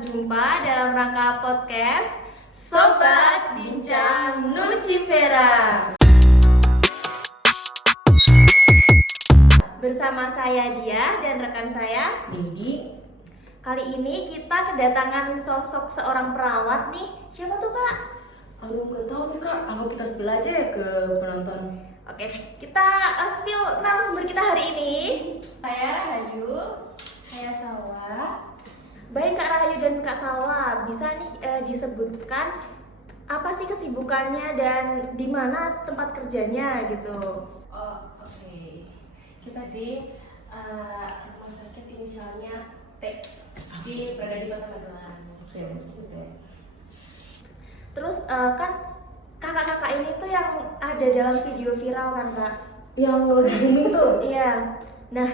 berjumpa dalam rangka podcast Sobat Bincang Nusifera. Bersama saya Dia dan rekan saya Dedi. Kali ini kita kedatangan sosok seorang perawat nih. Siapa tuh Kak? Aduh nggak tahu nih Kak, apa kita spill aja ya ke penonton? Oke, kita spill narasumber kita hari ini. Saya Rahayu, saya Salwa. Baik Kak Rahayu dan Kak Salwa, bisa nih disebutkan apa sih kesibukannya dan di mana tempat kerjanya gitu? Oh, oke. Kita di rumah sakit inisialnya T. Berada di Kota Magelang. Oke, Terus kan kakak-kakak ini tuh yang ada dalam video viral kan Kak? yang lagi booming tuh. Iya. Nah,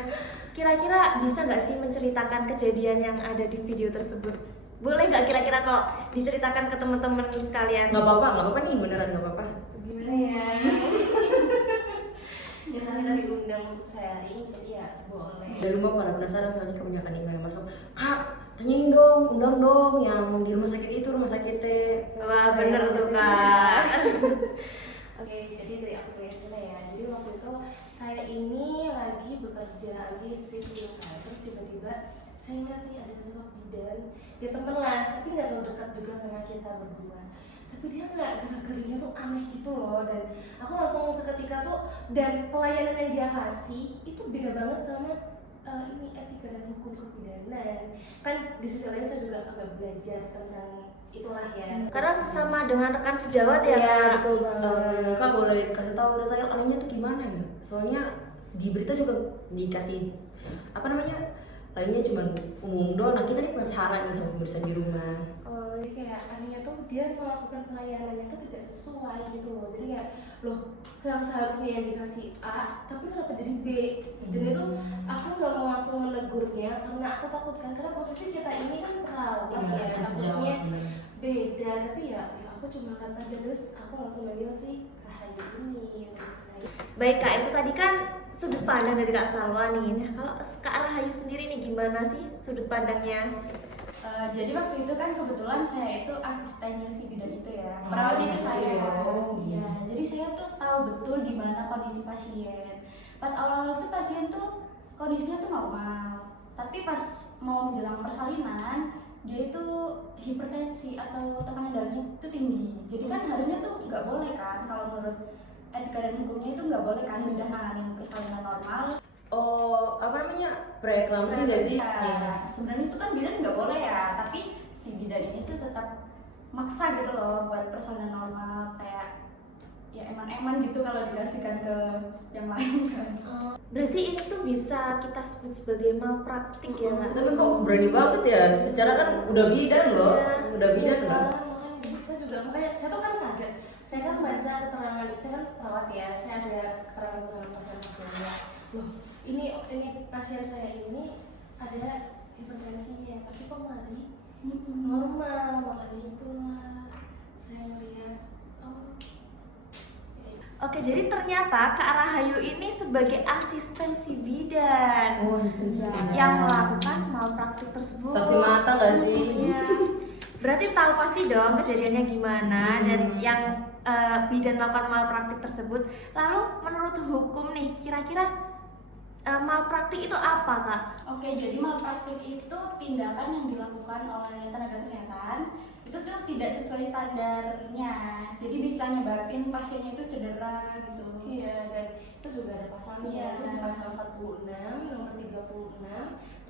kira-kira bisa nggak sih menceritakan kejadian yang ada di video tersebut? Boleh nggak kira-kira kalau diceritakan ke teman-teman sekalian? Nggak apa-apa nih, beneran nggak apa-apa. Gimana ya? Ya karena diundang untuk sharing, jadi ya boleh. Dari rumah pada penasaran soalnya kebanyakan yang masuk. Kak, tanyain dong, undang dong yang di rumah sakit itu, rumah sakit T. Wah, bener tuh Kak. Oke, jadi dari aku ya cerita ya. Jadi waktu itu saya ini lagi bekerja di shift kan, terus tiba-tiba saya ingat nih ada sosok bidan, ya temen lah, tapi nggak terlalu dekat juga sama kita berdua. Tapi dia nggak gerak-geriknya tuh aneh gitu loh, dan aku langsung seketika tuh, dan pelayanan yang dia kasih itu beda banget sama ini etika dan hukum kebidanan. Kan di sisi lain saya juga agak belajar tentang itulah ya. Karena sesama dengan rekan sejawat ya Iya, Kak. betul banget. Kak boleh kasih tahu detail anehnya tuh gimana ya? Soalnya di berita juga dikasih apa namanya? Lainnya cuma umum doang. Nah kita nih penasaran nih sama pemirsa di rumah. Oh, jadi kayak anehnya tuh dia melakukan pelayanannya tuh tidak sesuai gitu loh. Jadi kayak loh, yang seharusnya yang dikasih A, tapi kenapa jadi B? Dan itu aku nggak mau langsung menegurnya karena aku takut kan, karena posisi kita ini kan perawat ya, takutnya beda. Tapi ya aku cuma kata aja, terus aku langsung manggil si Rahayu ini untuk saya. Baik Kak, itu tadi kan sudut pandang dari Kak Salwa nih. Nah, kalau Kak Rahayu sendiri nih gimana sih sudut pandangnya? Jadi waktu itu kan kebetulan saya itu asistennya si bidan itu ya, perawatnya itu saya. Iya, jadi saya tuh tahu betul gimana kondisi pasien. Pas awal-awal tuh pasien tuh kondisinya tuh normal, tapi pas mau menjelang persalinan dia itu hipertensi atau tekanan darahnya itu tinggi. Jadi kan harusnya tuh nggak boleh kan, kalau menurut etika dan hukumnya itu nggak boleh kan bidan nanganin persalinan normal. Oh, apa namanya? Preeklamsi nggak sih? Ya, sebenarnya itu kan bidan nggak boleh ya, tapi si bidan ini tuh tetap maksa gitu loh buat persalinan normal, kayak ya eman-eman gitu kalau dikasihkan ke yang lain kan. Berarti ini tuh bisa kita sebut sebagai malpraktik ya Kak? Tapi kok berani banget ya? Secara kan udah bidan loh, Iya. udah bidan Iya, kan? makanya jadi saya juga makanya saya tuh kan kaget. Saya kan baca keterangan, saya kan perawat ya, saya ada keterangan pasien-pasiennya. Loh, ini pasien saya ini ada hipertensinya, tapi kok lari normal, makanya itulah saya melihat Oke, jadi ternyata Kak Rahayu ini sebagai asisten si bidan Oh, asisten si bidan. yang melakukan malpraktik tersebut. Saksi mata nggak sih? Iya. Berarti tahu pasti dong kejadiannya gimana dan yang bidan melakukan malpraktik tersebut. Lalu menurut hukum nih, kira-kira malpraktik itu apa Kak? Oke, jadi malpraktik itu tindakan yang dilakukan oleh tenaga kesehatan itu tuh tidak sesuai standarnya, jadi bisa nyebabin pasiennya itu cedera gitu. Iya, dan itu juga ada pasalnya, itu di pasal 46 nomor 36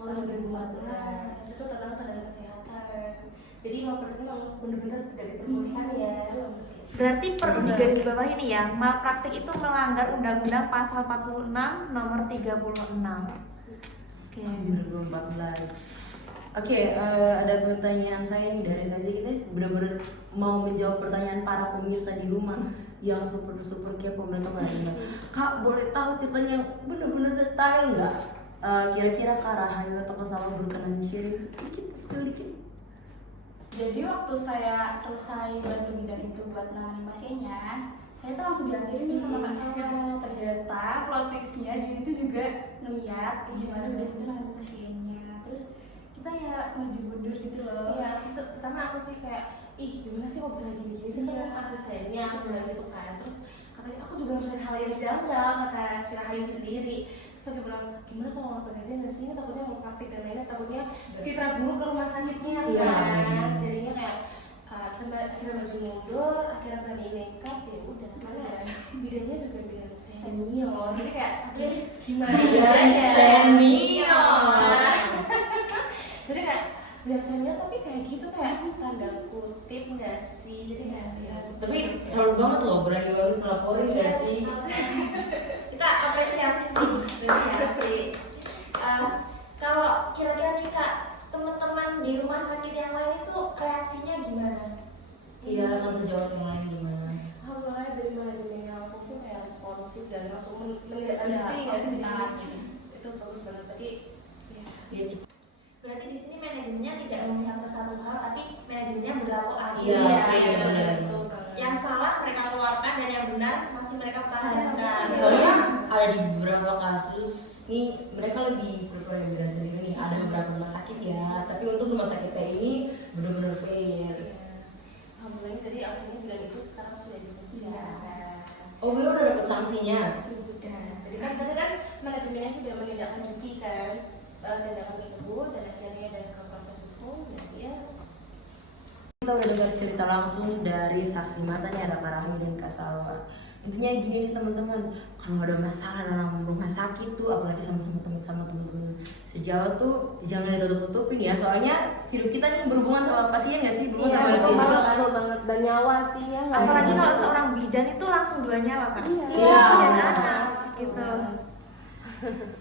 tahun 2014 itu tentang tenaga kesehatan. Jadi malpraktik memang benar-benar tidak diperbolehkan ya. Berarti perlu digarisbawahi nih ya, malpraktik itu melanggar Undang-Undang Pasal 46 Nomor 36. Oke. 2014. Oke, ada pertanyaan saya nih dari saya benar-benar mau menjawab pertanyaan para pemirsa di rumah yang super kepo mereka pada bilang, Kak boleh tahu ceritanya yang benar-benar detail nggak? Kira-kira Kak Rahayu atau Kak Salwa berkenan share dikit, sedikit? Jadi waktu saya selesai bantu bidan itu buat nanganin pasiennya, saya tuh langsung bilang diri nih sama kak saya. Ternyata plot twistnya dia itu juga ngeliat gimana bidan itu nanganin pasiennya. Terus kita ya maju mundur gitu loh. Iya, aku sih kayak ih gimana sih kok bisa gini-gini sih, kan asistennya aku bilang gitu kan. Terus katanya aku juga ngerasain hal yang janggal, kata si Rahayu sendiri. Terus aku bilang gimana kalau ngelakuin aja nggak sih, ini takutnya mau praktik dan lainnya, takutnya citra buruk ke rumah sakitnya kan. Jadinya kayak akhirnya maju mundur, akhirnya berani nekat, ya udah mana ya bidannya juga bidan senior, jadi kayak gimana ya senior. jadi kayak bidan senior tapi kayak gitu, kayak tanda kutip nggak sih, jadi kayak ya Tapi salut banget loh, berani banget ngelaporin gak sih? Kita apresiasi sih, apresiasi. Kalau kira-kira nih Kak, teman-teman di rumah sakit yang lain itu reaksinya gimana? Iya, kan sejauh yang lain gimana? alhamdulillah dari manajemennya langsung tuh kayak responsif dan langsung menindaklanjuti nggak sih itu bagus banget. Berarti Iya, Berarti di sini manajemennya tidak memihak ke satu hal, tapi manajemennya berlaku adil. Iya, ya. fair, benar. betul banget. Yang salah mereka keluarkan dan yang benar masih mereka pertahankan. soalnya ada di beberapa kasus nih mereka lebih prefer yang bidan sendiri nih. Ada beberapa rumah sakit ya, tapi untuk rumah sakit kayak ini benar-benar fair. Iya. Alhamdulillah tadi akhirnya bulan itu sekarang sudah dipecat. Oh, belum udah dapat sanksinya? Sudah. Jadi kan tadi kan manajemennya sudah menindaklanjuti kan tindakan tersebut dan akhirnya ada ke proses hukum dan ya. Kita udah dengar cerita langsung dari saksi mata nih, ada Kak Rahayu dan Kak Salwa. Intinya gini nih teman-teman, kalau ada masalah dalam rumah sakit tuh, apalagi sama teman-teman sejauh tuh jangan ditutup-tutupin ya, soalnya hidup kita nih berhubungan sama pasien nggak sih, berhubungan sama manusia juga kan. Betul banget, dan nyawa sih ya. Apalagi kalau seorang bidan itu langsung 2 nyawa kan. Iya. Dan anak gitu.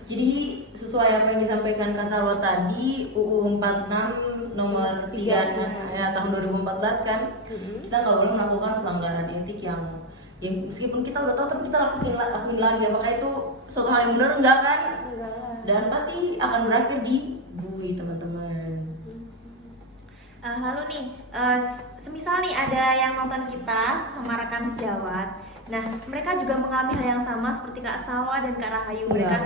Jadi sesuai apa yang disampaikan Kak Salwa tadi, UU 46 nomor 3 ya, tahun 2014 kan, kita nggak boleh melakukan pelanggaran etik yang meskipun kita udah tahu tapi kita lakuin lagi, apakah itu suatu hal yang benar enggak kan? Enggak. Dan pasti akan berakhir di bui teman-teman. Lalu nih, semisal nih ada yang nonton kita sama rekan sejawat. Nah, mereka juga mengalami hal yang sama seperti Kak Salwa dan Kak Rahayu. Mereka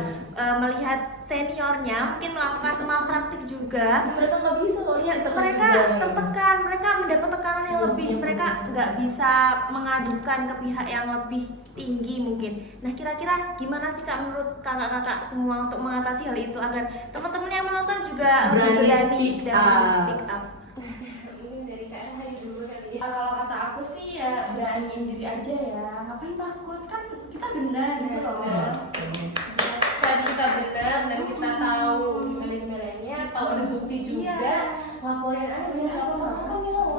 melihat seniornya mungkin melakukan malpraktik juga. Mereka nggak bisa loh, Ya, mereka tertekan, mereka mendapat tekanan yang lebih, mereka nggak bisa mengadukan ke pihak yang lebih tinggi mungkin. Nah, kira-kira gimana sih Kak menurut kakak-kakak semua untuk mengatasi hal itu agar teman-teman yang menonton juga berani dan speak up. Ini dari Kak Rahayu dulu kali ya. Kalau kata aku sih ya beraniin diri aja ya. Ngapain takut, kan kita benar gitu loh. Saat kita benar dan kita tahu nilai-nilainya, tahu ada bukti juga, laporin aja. Kan ya Allah,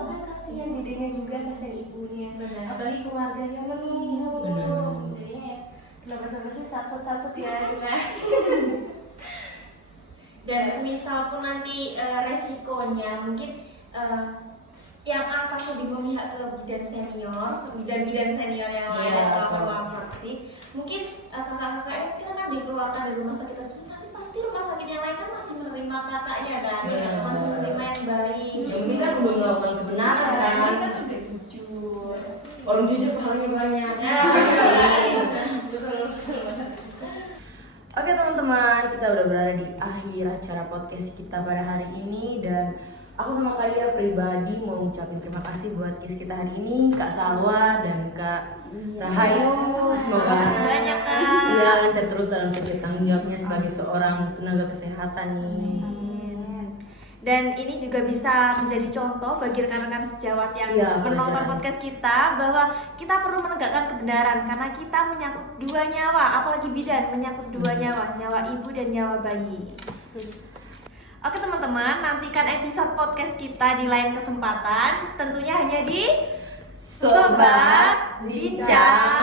kan kasihan dedenya juga, kasihan ibunya, apalagi keluarganya menunggu. Jadinya ya kenapa sampai sih satset ya gitu kan. Dan semisal pun nanti resikonya mungkin yang atas lebih memihak ke bidan senior, bidan senior yang lain atau malpraktik, mungkin kakak-kakaknya kita kan dikeluarkan dari rumah sakit tersebut, tapi pasti rumah sakit yang lain kan masih menerima kakaknya kan, masih menerima yang baik. Yang penting kan udah melakukan kebenaran kan. Kan udah jujur. Orang jujur pahalanya banyak. Oke teman-teman, kita udah berada di akhir acara podcast kita pada hari ini, dan aku sama kalian pribadi mau ucapin terima kasih buat guest kita hari ini, Kak Salwa dan Kak Rahayu. Semoga banyak Kak. ya lancar terus dalam setiap tanggung jawabnya sebagai seorang tenaga kesehatan nih. Dan ini juga bisa menjadi contoh bagi rekan-rekan sejawat yang menonton podcast kita, bahwa kita perlu menegakkan kebenaran karena kita menyangkut 2 nyawa, apalagi bidan menyangkut 2 nyawa, nyawa ibu dan nyawa bayi. Oke teman-teman, nantikan episode podcast kita di lain kesempatan, tentunya hanya di Sobat Bincang